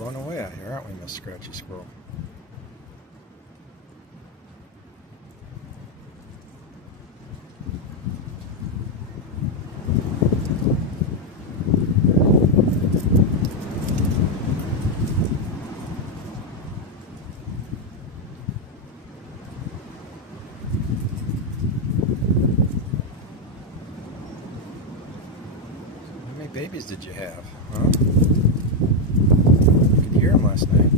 blowing away out here, aren't we, Miss Scratchy Squirrel? How many babies did you have? Huh? You could hear them last night.